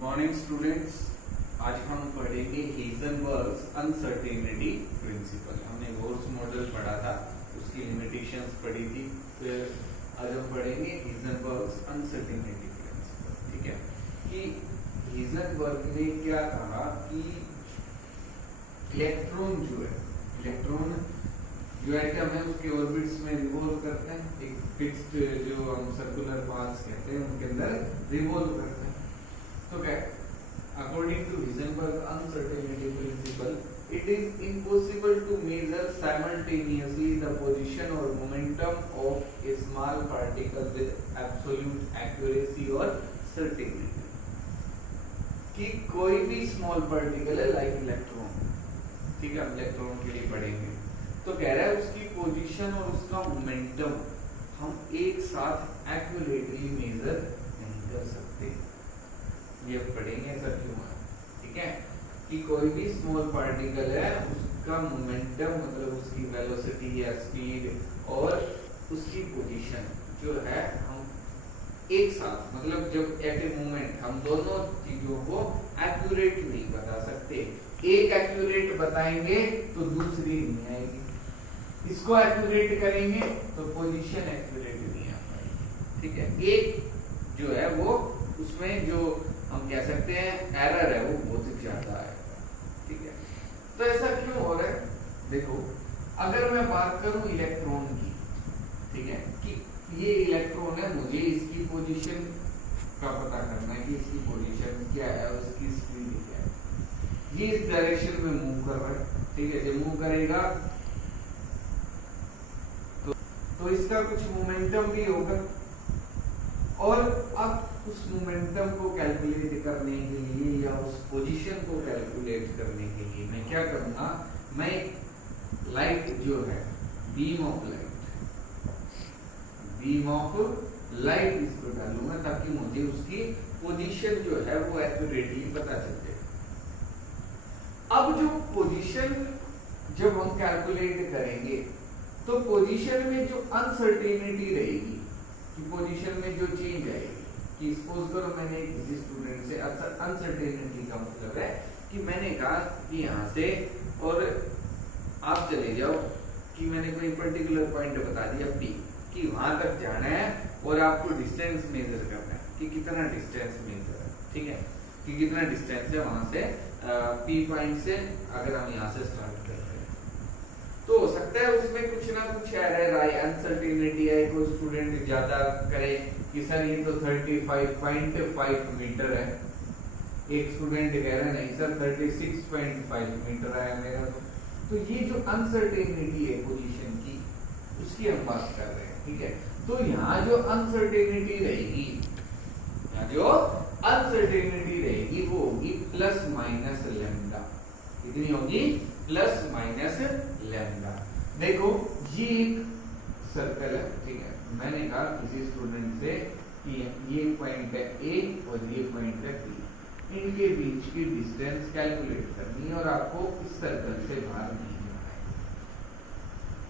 Morning students, आज हम पढ़ेंगे हीजनबर्ग्स अनसर्टेनिटी प्रिंसिपल। हमने गोर्स मॉडल पढ़ा था, उसकी लिमिटेशंस पढ़ी थी। फिर आज हम पढ़ेंगे हीजनबर्ग्स अनसर्टेनिटी प्रिंसिपल। ठीक है कि हीजनबर्ग ने क्या कहा कि इलेक्ट्रॉन जो एटम है उसके ऑर्बिट्स में रिवॉल्व करते हैं, एक फिक्स्ड जो हम सर्कुलर पाथ्स कहते हैं उनके अंदर रिवॉल्व करते हैं। तो क्या, according to Heisenberg uncertainty principle, it is impossible to measure simultaneously the position or momentum of a small particle with absolute accuracy or certainty। कि कोई भी स्मॉल पार्टिकल है लाइक इलेक्ट्रॉन, ठीक है, हम इलेक्ट्रॉन के लिए पढ़ेंगे, तो कह रहा है उसकी पोजीशन और उसका मोमेंटम हम एक साथ एक्यूरेटली मेजर नहीं कर सकते। ये पढ़ेंगे ऐसा क्यों है। ठीक है कि कोई भी स्मॉल पार्टिकल है, उसका मोमेंटम मतलब उसकी वेलोसिटी या स्पीड और उसकी पोजीशन जो है हम एक साथ मतलब जब एट ए मोमेंट हम दोनों चीजों को एक्यूरेट नहीं बता सकते। एक एक्यूरेट बताएंगे तो दूसरी नहीं आएगी, इसको एक्यूरेट करेंगे तो पोजीशन एक्यूरेट नहीं आ पाएगी। ठीक है, एक जो है वो उसमें जो हम कह सकते हैं एरर है वो बहुत ज्यादा है। ठीक है, तो ऐसा क्यों हो रहा है। देखो, अगर मैं बात करूं इलेक्ट्रॉन की, ठीक है, कि ये इलेक्ट्रॉन है, मुझे इसकी पोजीशन का पता करना है कि इसकी पोजीशन क्या है और इसकी स्पीड क्या है। ये इस डायरेक्शन में मूव कर रहा है, ठीक है, जब मूव करेगा तो इसका कुछ मोमेंटम भी होगा, और अब उस मोमेंटम को कैलकुलेट करने के लिए या उस पोजीशन को कैलकुलेट करने के लिए मैं क्या करूंगा, मैं लाइट जो है बीम ऑफ लाइट इसको डालूंगा ताकि मुझे उसकी पोजीशन जो है वो एक्यूरेटली पता चल जाए। अब जो पोजीशन जब हम कैलकुलेट करेंगे तो पोजीशन में जो अनसर्टेनिटी रहेगी, कि पोजीशन में जो चेंज आएगी, कि सपोज करो मैंने किसी स्टूडेंट से अनसर्टेनिटी का मतलब है कि मैंने कहा कि यहाँ से और आप चले जाओ, कि मैंने कोई पर्टिकुलर पॉइंट बता दिया P, कि वहां तक जाना है और आपको डिस्टेंस मेजर करना है कि कितना डिस्टेंस मेजर है। ठीक है, कि कितना डिस्टेंस है वहां से P पॉइंट से, अगर हम यहाँ से स्टार्ट कर रहे हैं तो हो सकता है उसमें कुछ ना कुछ एरर आए, अनसर्टेनिटी आए, कोई स्टूडेंट ज्यादा करे कि सर ये तो 35.5 मीटर है, एक स्टूडेंट कह रहा है नहीं सर 36.5 मीटर है मेरा। तो ये जो अनसर्टेनिटी है पोजीशन की, उसकी हम बात कर रहे हैं। ठीक है, तो यहाँ जो अनसर्टेनिटी रहेगी वो होगी प्लस माइनस लैम्डा। कितनी होगी? Plus minus lambda. देखो ये एक सर्कल है, ठीक है, मैंने कहा किसी स्टूडेंट से कि ये पॉइंट है A और ये पॉइंट है B, इनके बीच की डिस्टेंस कैलकुलेट करनी है और आपको इस सर्कल से बाहर नहीं जाना है।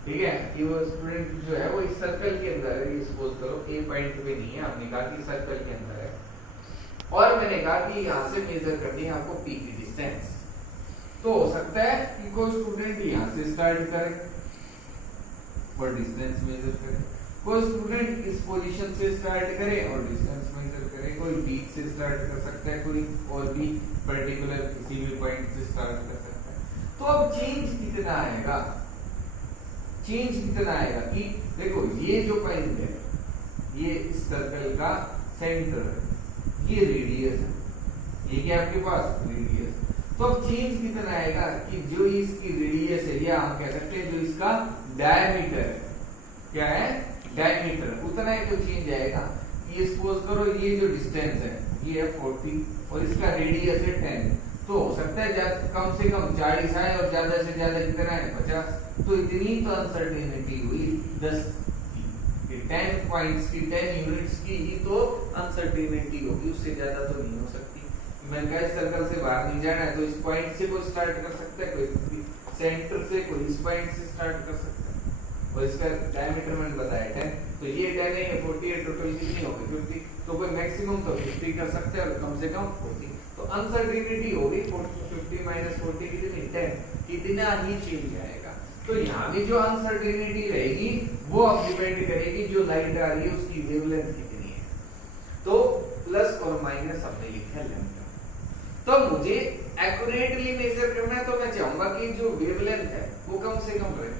ठीक है, कि वो स्टूडेंट जो है वो इस सर्कल के अंदर है, सपोज करो A पॉइंट पे नहीं है, आपने कहा कि सर्कल के अंदर है, और मैंने कहा कि यहाँ से मेजर करनी है आपको P की डिस्टेंस। तो हो सकता है कि कोई स्टूडेंट यहाँ से स्टार्ट करे और डिस्टेंस मेजर करे, कोई स्टूडेंट इस पोजीशन से स्टार्ट करे और डिस्टेंस मेजर करे, कोई बीच से स्टार्ट कर सकता है, कोई और भी पर्टिकुलर किसी भी पॉइंट से स्टार्ट कर सकता है। तो अब चेंज कितना आएगा कि देखो ये जो पॉइंट है ये इस सर्कल का सेंटर है, ये रेडियस है, ये क्या आपके पास रेडियस। तो अब चेंज कितना आएगा कि जो इसकी रेडियस है, या हम कह सकते हैं जो इसका डायमीटर है, क्या है डायमीटर, उतना ही तो चेंज आएगा। ये सपोज करो ये जो डिस्टेंस है ये है 40 और इसका रेडियस है 10, तो हो सकता है कम से कम 40 आए और ज्यादा से ज्यादा कितना है 50। तो इतनी तो अनसर्टेनिटी हुई 10 की, 10 पॉइंट्स की, 10 यूनिट्स की ही तो अनसर्टेनिटी होगी, उससे ज्यादा तो नहीं हो सकती। मैं कहा सर्कल से बाहर नहीं जाना है तो इस पॉइंट से कोई स्टार्ट कर सकता है, कोई सेंटर से, कोई इस पॉइंट से स्टार्ट कर सकता है, और इसका डायमीटर मैंने बताया 10, तो ये 10 है, 40 है, टोटल कितनी होगी 50, तो कोई मैक्सिमम तो 50 कर सकते हैं और कम से कम 40। तो अनसर्टेनिटी होगी 50 माइनस 40 कितनी 10, कितना ही चेंज आएगा। तो यहाँ भी जो अनसर्टेनिटी रहेगी वो अब डिपेंड करेगी जो लाइट आ रही है उसकी वेवलेंथ कितनी है। तो प्लस और माइनस हमने लिखा लैम्डा। तो मुझे एक्यूरेटली मेजर करना है तो मैं चाहूंगा कि जो वेवलेंथ है वो कम से कम रहे।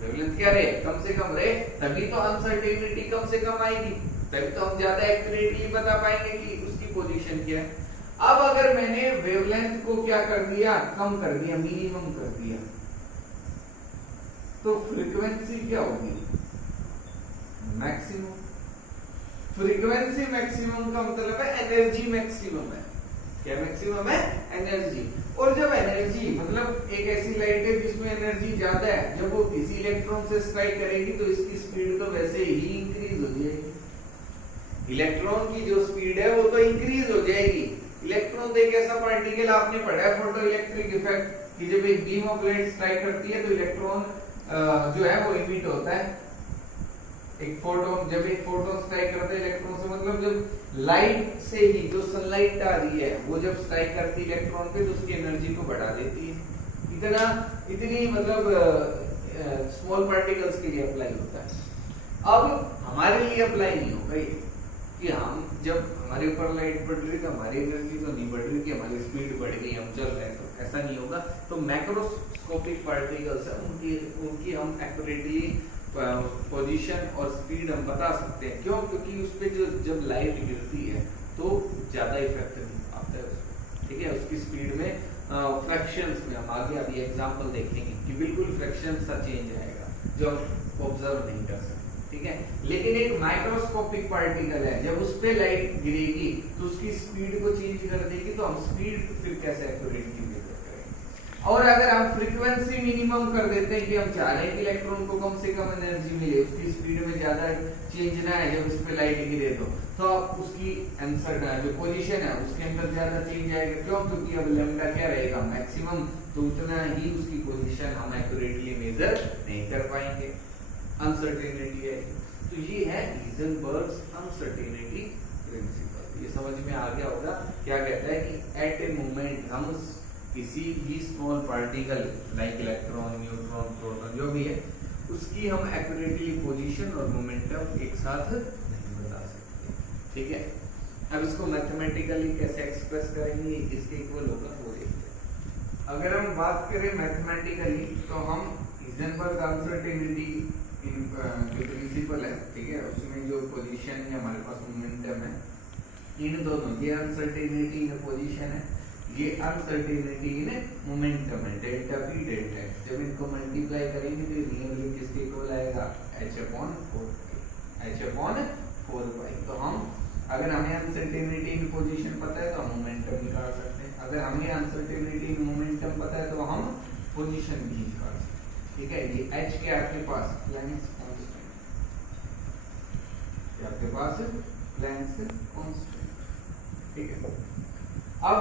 वेवलेंथ क्या रहे, कम से कम रहे, तभी तो अनसर्टेनिटी कम से कम आएगी, तभी तो हम ज्यादा एक्यूरेटली बता पाएंगे कि उसकी पोजीशन क्या है। अब अगर मैंने वेवलेंथ को क्या कर दिया, कम कर दिया, मिनिमम कर दिया, तो फ्रीक्वेंसी क्या होगी, मैक्सिमम। फ्रीक्वेंसी मैक्सिमम का मतलब है एनर्जी मैक्सिमम है। क्या मैक्सिमम है, एनर्जी। और जब एनर्जी मतलब एक ऐसी लाइट है जिसमें एनर्जी ज्यादा है, जब वो किसी इलेक्ट्रॉन से स्ट्राइक करेगी तो इसकी स्पीड तो वैसे ही इंक्रीज हो जाएगी। इलेक्ट्रॉन की जो स्पीड है वो तो इंक्रीज हो जाएगी। इलेक्ट्रॉन तो एक ऐसा पार्टिकल, आपने पढ़ा है फोटो इलेक्ट्रिक इफेक्ट, कि जब एक बीम ऑफ लाइट स्ट्राइक करती है तो इलेक्ट्रॉन जो है वो इमिट होता है। एक फोटोन, जब एक फोटोन स्ट्राइक करता है इलेक्ट्रॉन से, मतलब जब लाइट से ही जो सनलाइट आ रही है वो जब स्ट्राइक करती है इलेक्ट्रॉन पे तो उसकी एनर्जी को बढ़ा देती है। इतनी मतलब स्मॉल पार्टिकल्स के लिए अप्लाई होता है। अब हमारे लिए अप्लाई नहीं होगा ये कि हम जब हमारे ऊपर लाइट पड़ रही है तो हमारी एनर्जी तो नहीं बढ़ रही कि हमारी स्पीड बढ़ गई, हम चल रहे हैं, तो ऐसा नहीं होगा। तो मैक्रोस्कोपिक पार्टिकल्स है, उनकी हम एक्यूरेटली पोजीशन और स्पीड हम बता सकते हैं। क्यों? क्योंकि उस पे जो जब लाइट गिरती है तो ज्यादा इफेक्ट नहीं आता है उसको, ठीक है। उसकी स्पीड में फ्रैक्शंस में हम आगे अभी एग्जांपल देखेंगे कि बिल्कुल फ्रैक्शन सा चेंज आएगा जो हम ऑब्जर्व नहीं कर सकते, ठीक है। लेकिन एक माइक्रोस्कोपिक पार्टिकल है, जब उस पे लाइट गिरेगी तो उसकी स्पीड को चेंज कर देगी, तो हम स्पीड फिर कैसे एक्यूरेटली मेजर करेंगे। और अगर हम फ्रीक्वेंसी मिनिमम कर देते हैं कि हम चाह रहे हैं कि इलेक्ट्रॉन को कम से कम एनर्जी मिले, उसकी स्पीड में ज्यादा चेंज ना है जब उस पे लाइट गिरे तो उसकी आंसर जो पोजीशन है उसके अंदर ज्यादा चेंज आएगा। क्यों? क्योंकि अब लैम्डा क्या रहेगा, मैक्सिमम, तो उतना ही उसकी पोजीशन हम एक्यूरेटली मेजर नहीं कर पाएंगे, अनसर्टेनिटी है। तो ये है हाइजेनबर्ग्स अनसर्टेनिटी प्रिंसिपल। ये समझ में आ गया होगा। क्या कहता है कि एट ए मोमेंट हम किसी भी small particle like electron, neutron, proton जो भी है उसकी हम एक्यूरेटली पोजीशन और मोमेंटम एक साथ नहीं बता सकते, ठीक है। अब इसको मैथमेटिकली कैसे एक्सप्रेस करेंगे, इसके इक्वल होगा वो देखते हैं। अगर हम बात करें मैथमेटिकली तो हम हाइजेनबर्ग अनसर्टेनिटी जो प्रिंसिपल है, ठीक है, उसमें जो पोजीशन है हमारे पास मोमेंटम है, इन दोनों, ये अनसर्टेनिटी इन पोजीशन है, ये अनसर्टेनिटी इन मोमेंटम है, डेल्टा पी डेल्टा एक्स। जब इनको मल्टीप्लाई करेंगे तो नियरली किसके इक्वल आएगा, h/4 तो हम अगर हमें अनसर्टेनिटी इन पोजीशन पता है तो हम मोमेंटम निकाल सकते हैं। अगर हमें अनसर्टेनिटी इन मोमेंटम पता है तो हम पोजीशन भी निकाल सकते हैं, ठीक है। ये h के आपके पास प्लैंक्स कांस्टेंट, ये आपके पास प्लैंक्स कांस्टेंट, ठीक है। अब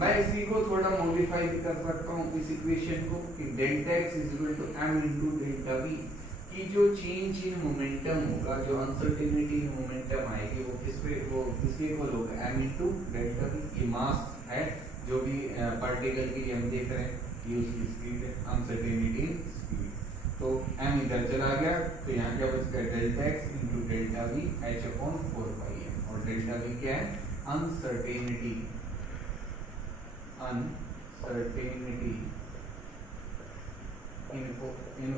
मैं इसी को थोड़ा मॉडिफाई भी कर सकता हूँ इस इक्वेशन को कि delta x is equal to m into delta v की जो चेंज इन मोमेंटम होगा, जो अनसर्टेनिटी इन मोमेंटम आएगी वो किसके इक्वल होगा, m इनटू डेल्टा v। ये मास है जो भी पार्टिकल की हम देख रहे हैं, ये उसकी स्पीड है, अनसर्टेनिटी इन स्पीड। तो m इधर चला गया तो यहाँ क्या बचता है, delta x into delta v h/4πm। और डेल्टा v क्या है, अनसर्टेनिटी इन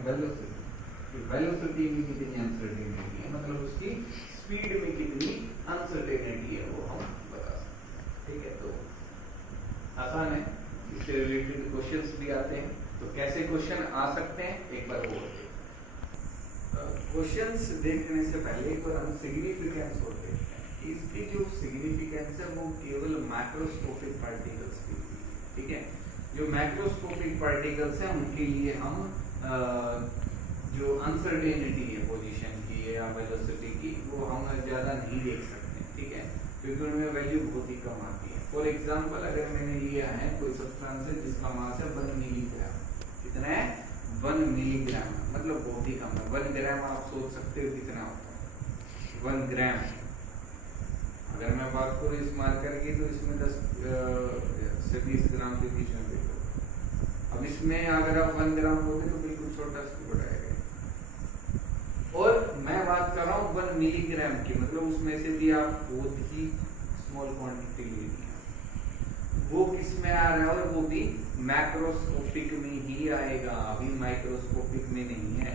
वेलोसिटी में कितनी अनसर्टेनिटी है, मतलब उसकी स्पीड में कितनी अनसर्टेनिटी है वो हम बता सकते हैं, ठीक है। तो आसान है, इससे रिलेटेड क्वेश्चंस भी आते हैं। तो कैसे क्वेश्चन आ सकते हैं एक बार वो क्वेश्चंस देखने से पहले एक बार हम सिग्निफिकेंस को देखते हैं। इसकी जो सिग्निफिकेंस है वो केवल मैक्रोस्कोपिक पार्टिकल्स की, ठीक है। जो मैक्रोस्कोपिक पार्टिकल्स हैं उनके लिए हम जो अनसर्टेनिटी है पोजीशन की या वेलोसिटी की वो हम ज्यादा नहीं देख सकते, ठीक है, क्योंकि उनमें वैल्यू बहुत ही कम आती है। फॉर एग्जांपल अगर मैंने लिया है कोई सब्सटेंस है जिसका मास है 1 मिलीग्राम, कितना है, 1 मिलीग्राम, मतलब बहुत ही कम है। 1 ग्राम आप सोच सकते हो कितना होता है, 1 ग्राम। अगर मैं बात करूँ इस मार्कर की तो इसमें 10 से 20 ग्राम के बीच में वेट होगा। अब इसमें अगर आप 1 ग्राम लोगे तो बिल्कुल छोटा स्कूप आएगा। और मैं बात कर रहा हूँ 1 मिलीग्राम की, मतलब उसमें से भी आप बहुत ही स्मॉल क्वांटिटी लेनी है। वो किस में आ रहा है, और वो भी मैक्रोस्कोपिक में ही आएगा, अभी माइक्रोस्कोपिक में नहीं है।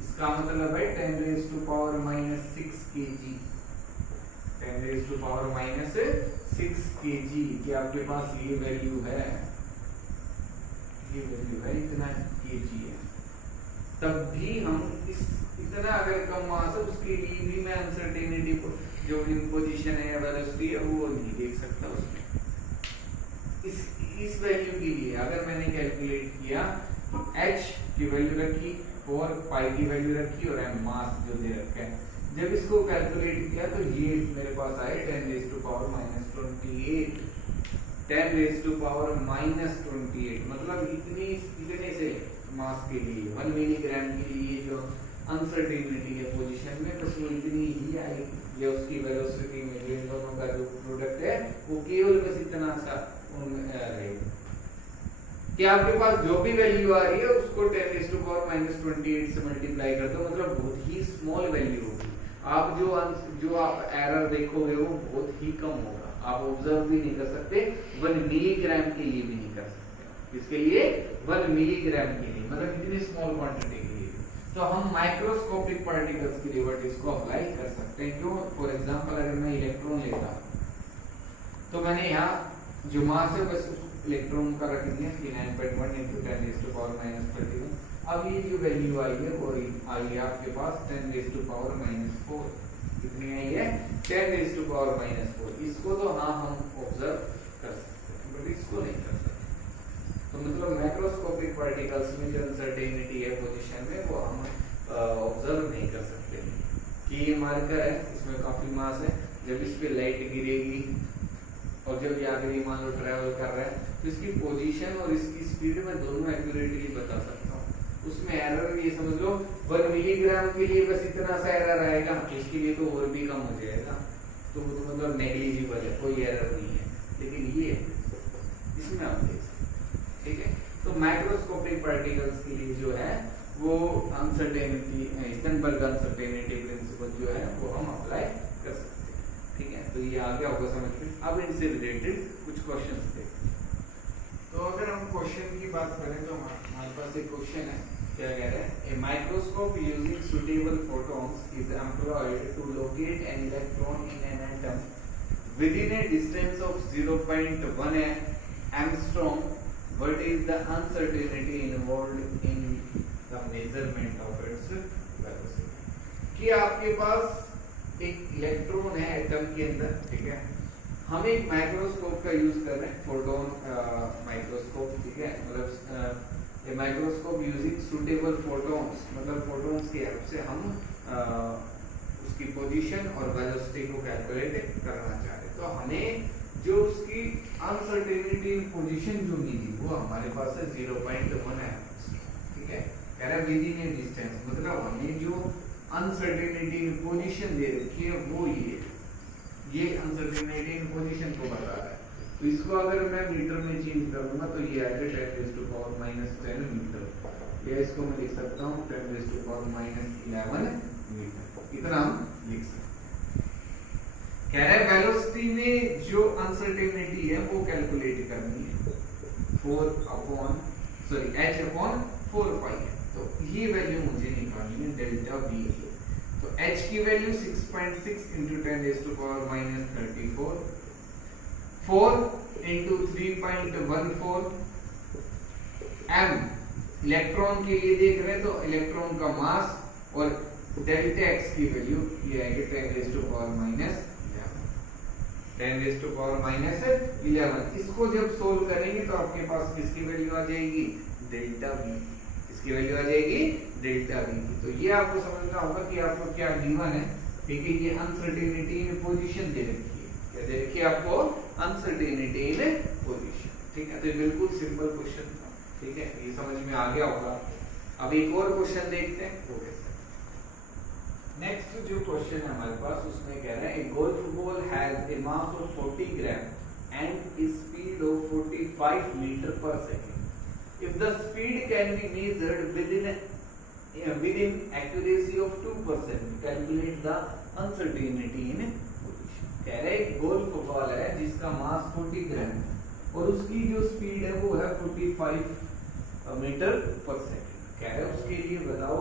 इसका मतलब है 10 raised to power minus 6 kg, 10 raised to power minus 6 kg कि आपके पास ये वैल्यू है, ये वैल्यू है इतना kg है। तब भी हम इस इतना अगर कम मास है उसके लिए भी मैं अनसर्टेनिटी को जो पोजीशन है वेलोसिटी है वो नहीं देख सकता उसमें। इस वैल्यू के लिए अगर मैंने कैलकुलेट किया तो h की वैल्यू रखी और पाई की वैल्यू रखी और m मास जो दे रखा है, जब इसको कैलकुलेट किया तो ये मेरे पास आए 10 raised to power minus 28, 10 raised to power minus 28, मतलब इतने से मास के लिए 1 मिलीग्राम के लिए जो अनसर्टेनिटी है पोजीशन में बस वो इतनी ही आएगी। या उसकी वेलोसिटी में जो इन दोनों का जो प्रोडक्ट है वो केवल बस इतना सा रहेगा कि आपके पास जो भी वैल्यू आ रही है उसको 10 raised to power minus 28 से मल्टीप्लाई कर दो, मतलब बहुत ही स्मॉल वैल्यू होगी। आप जो आप एरर देखोगे वो बहुत ही कम होगा, आप ऑब्जर्व भी नहीं कर सकते, 1 मिलीग्राम के लिए भी नहीं कर सकते। इसके लिए 1 मिलीग्राम के लिए मतलब इतनी स्मॉल क्वांटिटी के लिए तो हम माइक्रोस्कोपिक पार्टिकल्स की लिए इसको अप्लाई कर सकते हैं। क्यों? फॉर एग्जांपल अगर मैं इलेक्ट्रॉन लेता तो मैंने यहाँ जो मास है बस इलेक्ट्रॉन का रख दिया कि 9.1 into 10 raised to power minus 31। अब ये जो वैल्यू आई है वो आई है आपके पास 10 raised to power minus 4, कितनी आई है 10 raised to power minus 4। इसको तो हाँ हम ऑब्जर्व कर सकते हैं बट इसको नहीं कर सकते। तो मतलब मैक्रोस्कोपिक पार्टिकल्स में जो अनसर्टेनिटी है पोजीशन में वो हम ऑब्जर्व नहीं कर सकते कि ये मार्कर है, इसमें काफी मास है, जब इस पे लाइट गिरेगी और जब ये आगे मान लो ट्रैवल कर रहा है तो इसकी पोजीशन और इसकी स्पीड में दोनों एक्यूरेटली बता सकता हूँ। उसमें एरर ये समझ लो 1 मिलीग्राम के लिए बस इतना सा एरर आएगा, इसके लिए तो और भी कम हो जाएगा, तो वो तो मतलब नेग्लिजिबल है, कोई एरर नहीं है। लेकिन ये इसमें आप देख सकते, ठीक है। तो माइक्रोस्कोपिक पार्टिकल्स के लिए जो है वो अनसर्टेनिटी, हिसेनबर्ग अनसर्टेनिटी प्रिंसिपल जो है वो हम अप्लाई कर सकते हैं, ठीक है। तो ये आ गया होगा समझ में। अब इनसे रिलेटेड कुछ क्वेश्चंस देखते हैं। तो अगर हम क्वेश्चन की बात करें तो हमारे पास एक क्वेश्चन है, क्या कह रहा है, a microscope using suitable photons is employed to locate an electron in an atom within a distance of 0.1 angstrom. What is the uncertainty involved in the measurement of its velocity? कि आपके पास एक electron है atom के अंदर, ठीक है, हम एक माइक्रोस्कोप का यूज कर रहे हैं, फोटोन माइक्रोस्कोप, ठीक है, मतलब ये माइक्रोस्कोप यूजिंग सुटेबल फोटॉन्स, मतलब फोटॉन्स की हेल्प से हम उसकी पोजीशन और वेलोसिटी को कैलकुलेट करना चाह रहे हैं। तो हमें जो उसकी अनसर्टेनिटी पोजीशन जो मिली वो हमारे पास है 0.1 है, ठीक है, कह रहा है विदिन ए डिस्टेंस, मतलब हमें जो अनसर्टेनिटी पोजीशन दे रखी है वो ये अनसर्टेनिटी पोजीशन को बता रहा है। तो इसको अगर मैं मीटर में चेंज करूंगा तो ये आएगा 10 raised to power -10 मीटर, या इसको मैं लिख सकता हूँ 10 raised to power -11 मीटर, इतना हम लिख सकते हैं। कह रहा है वेलोसिटी में जो अनसर्टेनिटी है वो कैलकुलेट करनी है, h अपॉन 4 पाई है, तो ये वैल्यू मुझे निकालनी है डेल्टा v। तो h की value 6.6 into 10 raised to power -34, 4 into 3.14 m electron के लिए देख रहे हैं तो इलेक्ट्रॉन का मास, और डेल्टा x की वैल्यू ये आएगी 10 raised to power -11, 10 raised to power -11। इसको जब सोल्व करेंगे तो आपके पास किसकी वैल्यू आ जाएगी, डेल्टा v, इसकी वैल्यू आ जाएगी डेल्टा v। तो ये आपको समझना होगा कि आपको क्या गिवन है, ठीक है, ये अनसर्टेनिटी इन पोजीशन दे रखी है, क्या दे रखी है आपको, अनसर्टेनिटी इन पोजीशन, ठीक है। तो बिल्कुल सिंपल क्वेश्चन था, ठीक है, ये समझ में आ गया होगा। अब एक और क्वेश्चन देखते हैं, वो कैसे। नेक्स्ट जो क्वेश्चन है हमारे पास उसमें कह रहा है, ए golf ball has a mass of 40 gram and A speed of 45 meter per second. If the speed can be measured within accuracy of 2%, calculate the uncertainty in position. कह रहे हैं गोल्फ बॉल है जिसका मास 40 ग्राम है और उसकी जो स्पीड है वो है 45 मीटर पर सेकंड। कह रहे हैं उसके लिए बताओ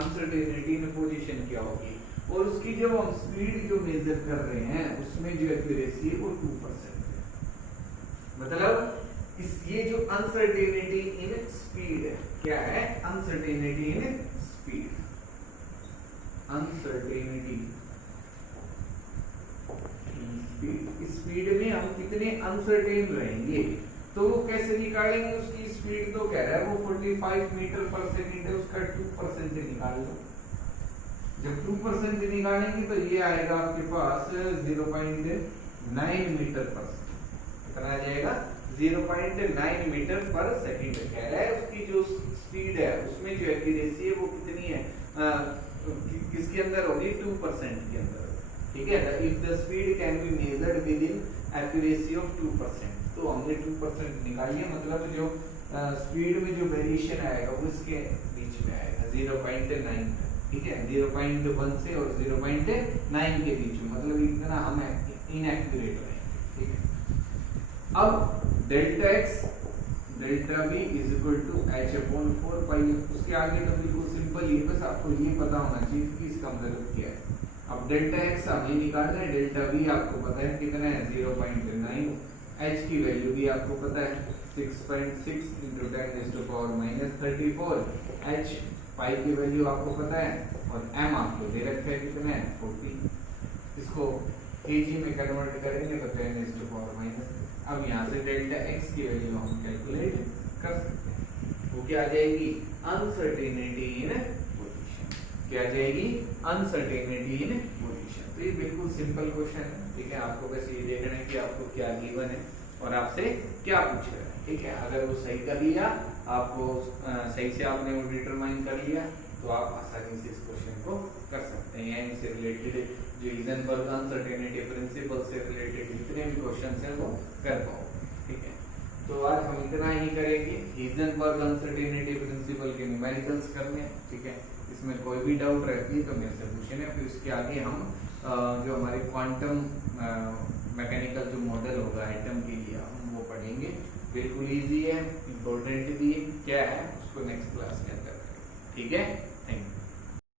अनसर्टेनिटी इन पोजीशन क्या होगी, और उसकी जब हम स्पीड जो मेजर कर रहे हैं उसमें जो एक्यूरेसी है वो 2% है। मतलब ये जो अनसर्टेनिटी इन स्पीड है, क्या है uncertainty in speed, uncertainty speed में हम कितने अनसर्टेन रहेंगे, तो वो कैसे निकालेंगे उसकी स्पीड, तो कह रहा है वो 45 मीटर पर सेकंड है, उसका 2% निकाल लो। जब 2% निकालेंगे तो ये आएगा आपके पास 0.9 मीटर पर सेकंड। कितना आ जाएगा 0.9 मीटर पर सेकंड। कह रहा है उसकी जो स्पीड है उसमें जो एक्यूरेसी है वो कितनी है, किसके अंदर होगी 2% के अंदर। ठीक है, if the speed can be measured with in accuracy of 2%, तो हमने 2% निकाल लिया, मतलब जो स्पीड में जो वेरिएशन आएगा वो इसके बीच में आएगा 0.9 का। ठीक है, 0.1 से और 0.9 के बीच में, मतलब इतना हम इनएक्यूरेट रहेंगे। ठीक है, अब delta x delta b is equal to h upon 4 pi. उसके आगे तो बिल्कुल सिंपल ही, बस आपको ये पता होना चाहिए कि इसका मतलब क्या है। अब डेल्टा एक्स हमें निकालना है, डेल्टा बी आपको पता है कितना है 0.9, एच की वैल्यू भी आपको पता है 6.6 into 10⁻⁻34, एच पाई की वैल्यू आपको पता है, और एम आपको दे रखा है कितना है 40। इसको केजी में कन्वर्ट करेंगे तो 10⁻⁻। अब यहाँ से डेल्टा एक्स की वैल्यू हम कैलकुलेट कर सकते हैं, वो क्या आ जाएगी अनसर्टेनिटी इन पोजीशन। क्या आ जाएगी अनसर्टेनिटी इन पोजीशन। तो ये बिल्कुल सिंपल क्वेश्चन है। ठीक है, आपको बस ये देखना है कि आपको क्या गिवन है और आपसे क्या पूछ रहा है। ठीक है, अगर वो सही कर लिया, आपको सही से आपने वो डिटरमाइन कर लिया, तो आप आसानी से इस क्वेश्चन को कर सकते हैं। यानी से रिलेटेड जो हिजनबर्ग अनसर्टेनिटी प्रिंसिपल से रिलेटेड जितने भी क्वेश्चंस हैं वो कर पाओगे। ठीक है, तो आज हम इतना ही करेंगे। हिजनबर्ग अनसर्टेनिटी प्रिंसिपल के न्यूमेरिकल्स करने। ठीक है, इसमें कोई भी डाउट रहती है तो मेरे से पूछना। फिर उसके आगे हम जो हमारे क्वांटम मैकेनिकल जो मॉडल होगा एटम के लिए हम वो पढ़ेंगे। बिल्कुल इजी है, इम्पोर्टेंट भी क्या है उसको नेक्स्ट क्लास के अंदर करेंगे। ठीक है।